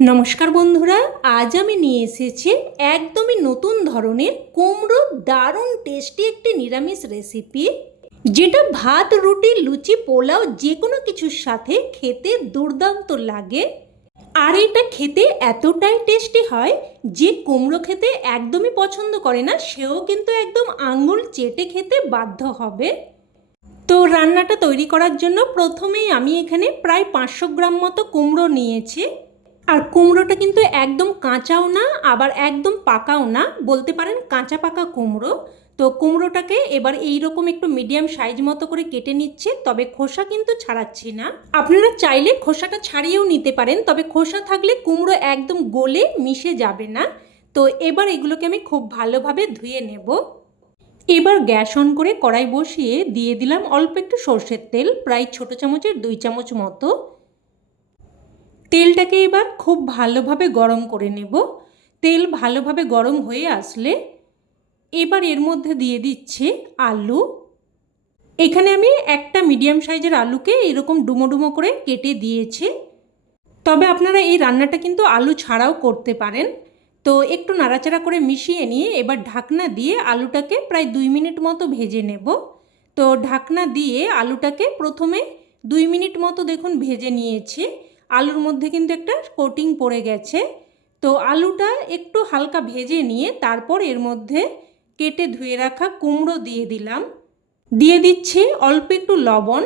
নমস্কার বন্ধুরা, আজ আমি নিয়ে এসেছি একদমই নতুন ধরনের কুমড়োর দারুণ টেস্টি একটি নিরামিষ রেসিপি, যেটা ভাত, রুটি, লুচি, পোলাও যে কোনো কিছুর সাথে খেতে দুর্দান্ত লাগে। আর এটা খেতে এতটাই টেস্টি হয় যে কুমড়ো খেতে একদমই পছন্দ করে না সেও কিন্তু একদম আঙুল চেটে খেতে বাধ্য হবে। তো রান্নাটা তৈরি করার জন্য প্রথমেই আমি এখানে প্রায় 500 গ্রাম মতো কুমড়ো নিয়েছি। আর কুমড়োটা কিন্তু একদম কাঁচাও না, আবার একদম পাকাও না, বলতে পারেন কাঁচা পাকা কুমড়ো। তো কুমড়োটাকে এবার এইরকম একটু মিডিয়াম সাইজ মতো করে কেটে নিচ্ছে, তবে খোসা কিন্তু ছাড়াচ্ছি না। আপনারা চাইলে খোসাটা ছাড়িয়েও নিতে পারেন, তবে খোসা থাকলে কুমড়ো একদম গলে মিশে যাবে না। তো এবার এগুলোকে আমি খুব ভালোভাবে ধুয়ে নেব। এবার গ্যাস অন করে কড়াই বসিয়ে দিয়ে দিলাম অল্প একটু সর্ষের তেল, প্রায় ছোটো চামচের 2 চামচ মতো। তেলটাকে এবার খুব ভালোভাবে গরম করে নেব। তেল ভালোভাবে গরম হয়ে আসলে এবার এর মধ্যে দিয়ে দিচ্ছি আলু। এখানে আমি একটা মিডিয়াম সাইজের আলুকে এরকম ডুমো ডুমো করে কেটে দিয়েছি। তবে আপনারা এই রান্নাটা কিন্তু আলু ছাড়াও করতে পারেন। তো একটু নাড়াচাড়া করে মিশিয়ে নিয়ে এবার ঢাকনা দিয়ে আলুটাকে প্রায় 2 মিনিট মতো ভেজে নেব। তো ঢাকনা দিয়ে আলুটাকে প্রথমে 2 মিনিট মতো দেখুন ভেজে নিয়েছি। আলুর মধ্যে কিন্তু একটা কোটিং পড়ে গেছে। তো আলুটা একটু হালকা ভেজে নিয়ে তারপর এর মধ্যে কেটে ধুয়ে রাখা কুমড়ো দিয়ে দিলাম। দিয়ে দিচ্ছি অল্প একটু লবণ।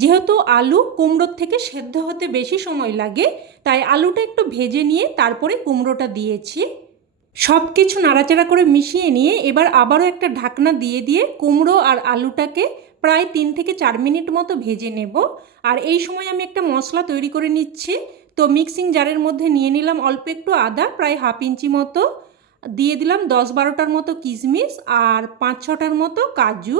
যেহেতু আলু কুমড়োর থেকে সেদ্ধ হতে বেশি সময় লাগে, তাই আলুটা একটু ভেজে নিয়ে তারপরে কুমড়োটা দিয়েছি। সব কিছু নাড়াচাড়া করে মিশিয়ে নিয়ে এবার আবারও একটা ঢাকনা দিয়ে দিয়ে কুমড়ো আর আলুটাকে প্রায় 3 থেকে 4 মিনিট মতো ভেজে নেব। আর এই সময় আমি একটা মশলা তৈরি করে নিচ্ছি। তো মিক্সিং জারের মধ্যে নিয়ে নিলাম অল্প একটু আদা, প্রায় 1/2 ইঞ্চি মতো, দিয়ে দিলাম 10-12টার মতো কিশমিশ আর 5-6টার মতো কাজু।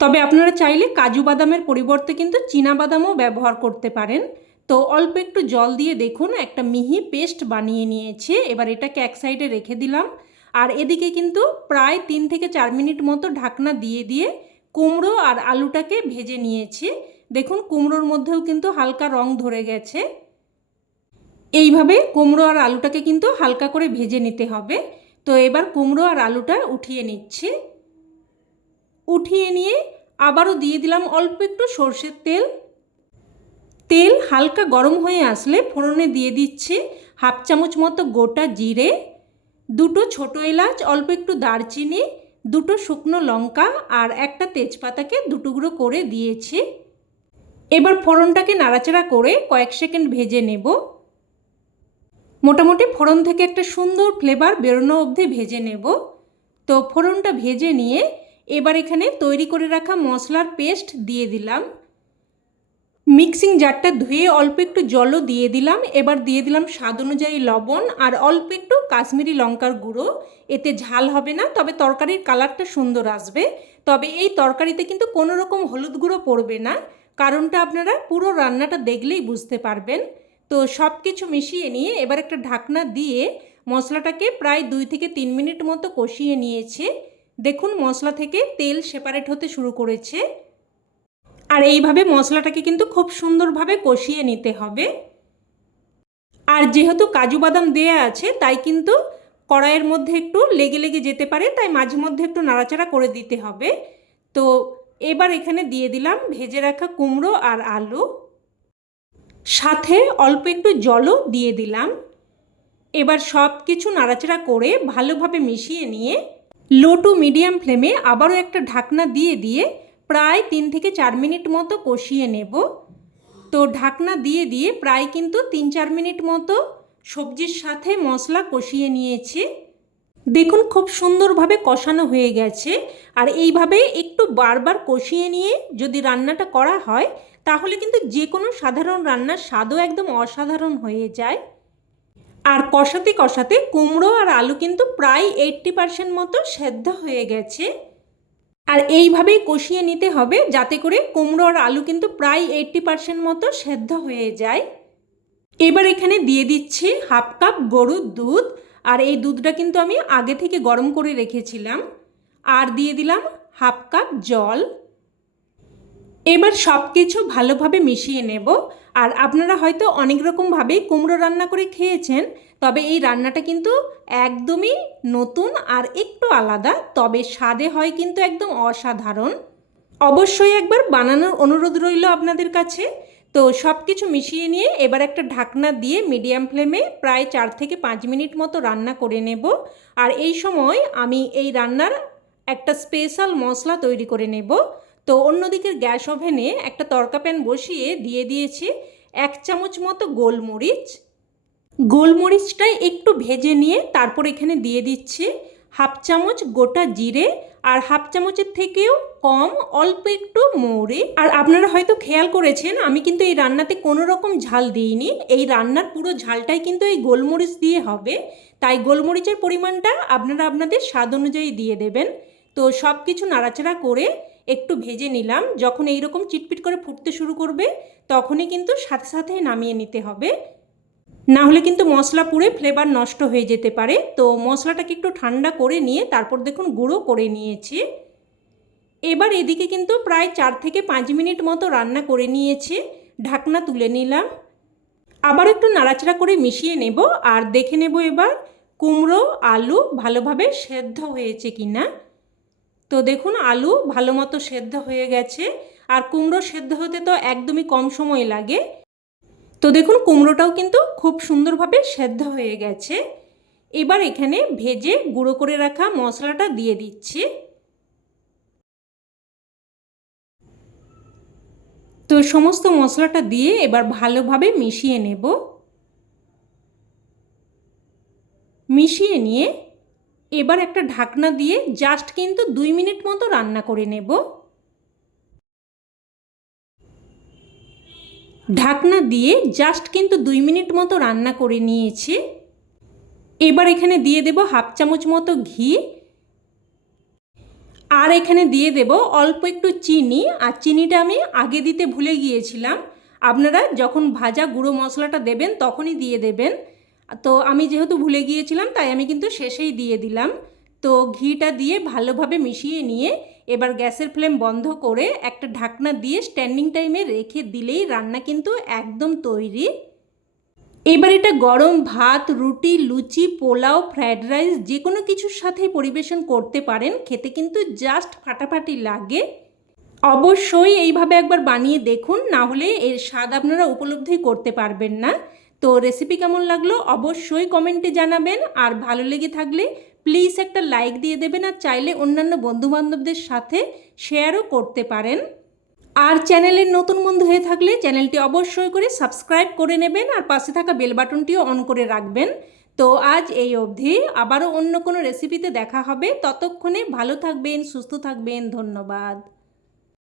তবে আপনারা চাইলে কাজু বাদামের পরিবর্তে কিন্তু চীনা বাদামও ব্যবহার করতে পারেন। তো অল্প একটু জল দিয়ে দেখুন একটা মিহি পেস্ট বানিয়ে নিয়েছে। এবার এটাকে এক সাইডে রেখে দিলাম। আর এদিকে কিন্তু প্রায় 3 থেকে 4 মিনিট মতো ঢাকনা দিয়ে দিয়ে কুমড়ো আর আলুটাকে ভেজে নিয়েছি। দেখুন কুমড়োর মধ্যেও কিন্তু হালকা রং ধরে গেছে। এইভাবে কুমড়ো আর আলুটাকে কিন্তু হালকা করে ভেজে নিতে হবে। তো এবার কুমড়ো আর আলুটা উঠিয়ে নিচ্ছি। উঠিয়ে নিয়ে আবারও দিয়ে দিলাম অল্প একটু সর্ষের তেল। তেল হালকা গরম হয়ে আসলে ফোড়নে দিয়ে দিচ্ছি 1/2 চামচ মতো গোটা জিরে, 2টো ছোটো এলাচ, অল্প একটু দারচিনি, 2টো শুকনো লঙ্কা আর একটা তেজপাতাকে 2 টুকরো করে দিয়েছি। এবার ফোড়নটাকে নাড়াচাড়া করে কয়েক সেকেন্ড ভেজে নেব। মোটামুটি ফোড়ন থেকে একটা সুন্দর ফ্লেভার বেরোনো অবধি ভেজে নেব। তো ফোড়নটা ভেজে নিয়ে এবার এখানে তৈরি করে রাখা মশলার পেস্ট দিয়ে দিলাম। মিক্সিং জারটা ধুয়ে অল্প একটু জলও দিয়ে দিলাম। এবার দিয়ে দিলাম স্বাদ অনুযায়ী লবণ আর অল্প একটু কাশ্মীরি লঙ্কার গুঁড়ো। এতে ঝাল হবে না, তবে তরকারির কালারটা সুন্দর আসবে। তবে এই তরকারিতে কিন্তু কোনো রকম হলুদ গুঁড়ো পড়বে না, কারণটা আপনারা পুরো রান্নাটা দেখলেই বুঝতে পারবেন। তো সব কিছু মিশিয়ে নিয়ে এবার একটা ঢাকনা দিয়ে মশলাটাকে প্রায় 2 থেকে 3 মিনিট মতো কষিয়ে নিয়েছে। দেখুন মশলা থেকে তেল সেপারেট হতে শুরু করেছে। আর এইভাবে মশলাটাকে কিন্তু খুব সুন্দরভাবে কষিয়ে নিতে হবে। আর যেহেতু কাজু বাদাম দেয়া আছে তাই কিন্তু কড়াইয়ের মধ্যে একটু লেগে লেগে যেতে পারে, তাই মাঝে মধ্যে একটু নাড়াচাড়া করে দিতে হবে। তো এবার এখানে দিয়ে দিলাম ভেজে রাখা কুমড়ো আর আলু, সাথে অল্প একটু জলও দিয়ে দিলাম। এবার সব কিছু নাড়াচাড়া করে ভালোভাবে মিশিয়ে নিয়ে লো টু মিডিয়াম ফ্লেমে আবারও একটা ঢাকনা দিয়ে দিয়ে প্রায় 3 থেকে 4 মিনিট মতো কষিয়ে নেব। তো ঢাকনা দিয়ে দিয়ে প্রায় কিন্তু 3-4 মিনিট মতো সবজির সাথে মশলা কষিয়ে নিয়েছি। দেখুন খুব সুন্দরভাবে কষানো হয়ে গেছে। আর এইভাবে একটু বারবার কষিয়ে নিয়ে যদি রান্নাটা করা হয় তাহলে কিন্তু যে কোনো সাধারণ রান্নার স্বাদও একদম অসাধারণ হয়ে যায়। আর কষাতে কষাতে কুমড়ো আর আলু কিন্তু প্রায় 80% মতো সেদ্ধ হয়ে গেছে। আর এইভাবেই কষিয়ে নিতে হবে যাতে করে কুমড়ো আর আলু কিন্তু প্রায় 80% মতো সেদ্ধ হয়ে যায়। এবার এখানে দিয়ে দিচ্ছি 1/2 কাপ গরুর দুধ। আর এই দুধটা কিন্তু আমি আগে থেকে গরম করে রেখেছিলাম। আর দিয়ে দিলাম 1/2 কাপ জল। এবার সব কিছু ভালোভাবে মিশিয়ে নেব। আর আপনারা হয়তো অনেক রকমভাবেই কুমড়ো রান্না করে খেয়েছেন, তবে এই রান্নাটা কিন্তু একদমই নতুন আর একটু আলাদা, তবে স্বাদে হয় কিন্তু একদম অসাধারণ। অবশ্যই একবার বানানোর অনুরোধ রইল আপনাদের কাছে। তো সব কিছু মিশিয়ে নিয়ে এবার একটা ঢাকনা দিয়ে মিডিয়াম ফ্লেমে প্রায় 4 থেকে 5 মিনিট মতো রান্না করে নেব। আর এই সময় আমি এই রান্নার একটা স্পেশাল মশলা তৈরি করে নেব। তো অন্যদিকের গ্যাস ওভেনে একটা তড়কা প্যান বসিয়ে দিয়ে দিয়েছি 1 চামচ মতো গোলমরিচ। গোলমরিচটা একটু ভেজে নিয়ে তারপর এখানে দিয়ে দিচ্ছি 1/2 চামচ গোটা জিরে আর 1/2 চামচের থেকেও কম অল্প একটু মৌরি। আর আপনারা হয়তো খেয়াল করেছেন আমি কিন্তু এই রান্নাতে কোনো রকম ঝাল দিইনি, এই রান্নার পুরো ঝালটাই কিন্তু এই গোলমরিচ দিয়ে হবে, তাই গোলমরিচের পরিমাণটা আপনারা আপনাদের স্বাদ অনুযায়ী দিয়ে দেবেন। তো সব কিছু নাড়াচাড়া করে একটু ভেজে নিলাম। যখন এইরকম চিটপিট করে ফুটতে শুরু করবে তখনই কিন্তু সাথে সাথে নামিয়ে নিতে হবে, না হলে কিন্তু মশলা পুড়ে ফ্লেভার নষ্ট হয়ে যেতে পারে। তো মশলাটাকে একটু ঠান্ডা করে নিয়ে তারপর দেখুন গুঁড়ো করে নিয়েছি। এবার এদিকে কিন্তু প্রায় 4 থেকে 5 মিনিট মতো রান্না করে নিয়েছি, ঢাকনা তুলে নিলাম। আবার একটু নাড়াচাড়া করে মিশিয়ে নেব আর দেখে নেব এবার কুমড়ো আলু ভালোভাবে সেদ্ধ হয়েছে কিনা। তো দেখুন আলু ভালো মতো সেদ্ধ হয়ে গেছে, আর কুমড়ো সেদ্ধ হতে তো একদমই কম সময় লাগে। তো দেখুন কুমড়োটাও কিন্তু খুব সুন্দরভাবে সেদ্ধ হয়ে গেছে। এবার এখানে ভেজে গুঁড়ো করে রাখা মশলাটা দিয়ে দিচ্ছি। তো সমস্ত মশলাটা দিয়ে এবার ভালোভাবে মিশিয়ে নেব। মিশিয়ে নিয়ে এবার একটা ঢাকনা দিয়ে জাস্ট কিন্তু 2 মিনিট মতো রান্না করে নেব। ঢাকনা দিয়ে জাস্ট কিন্তু 2 মিনিট মতো রান্না করে নিয়েছি। এবার এখানে দিয়ে দেব 1/2 চামচ মতো ঘি, আর এখানে দিয়ে দেব অল্প একটু চিনি। আর চিনিটা আমি আগে দিতে ভুলে গিয়েছিলাম, আপনারা যখন ভাজা গুঁড়ো মশলাটা দেবেন তখনই দিয়ে দেবেন। তো আমি যেহেতু ভুলে গিয়েছিলাম তাই আমি কিন্তু শেষেই দিয়ে দিলাম। তো ঘিটা দিয়ে ভালোভাবে মিশিয়ে নিয়ে এবার গ্যাসের ফ্লেম বন্ধ করে একটা ঢাকনা দিয়ে স্ট্যান্ডিং টাইমে রেখে দিলেই রান্না কিন্তু একদম তৈরি। এবার এটা গরম ভাত, রুটি, লুচি, পোলাও, ফ্রায়েড রাইস যে কোনো কিছুর সাথে পরিবেশন করতে পারেন, খেতে কিন্তু জাস্ট ফাটাফাটি লাগে। অবশ্যই এইভাবে একবার বানিয়ে দেখুন, না হলে এর স্বাদ আপনারা উপলব্ধি করতে পারবেন না। তো রেসিপি কেমন লাগলো অবশ্যই কমেন্টে জানাবেন, আর ভালো লেগে থাকলে প্লিজ একটা লাইক দিয়ে দেবেন, আর চাইলে অন্যান্য বন্ধুবান্ধবদের সাথে শেয়ারও করতে পারেন। আর চ্যানেলের নতুন বন্ধু হয়ে থাকলে চ্যানেলটি অবশ্যই করে সাবস্ক্রাইব করে নেবেন, আর পাশে থাকা বেল বাটনটিও অন করে রাখবেন। তো আজ এই অবধি, আবারও অন্য কোনো রেসিপিতে দেখা হবে। ততক্ষণে ভালো থাকবেন, সুস্থ থাকবেন। ধন্যবাদ।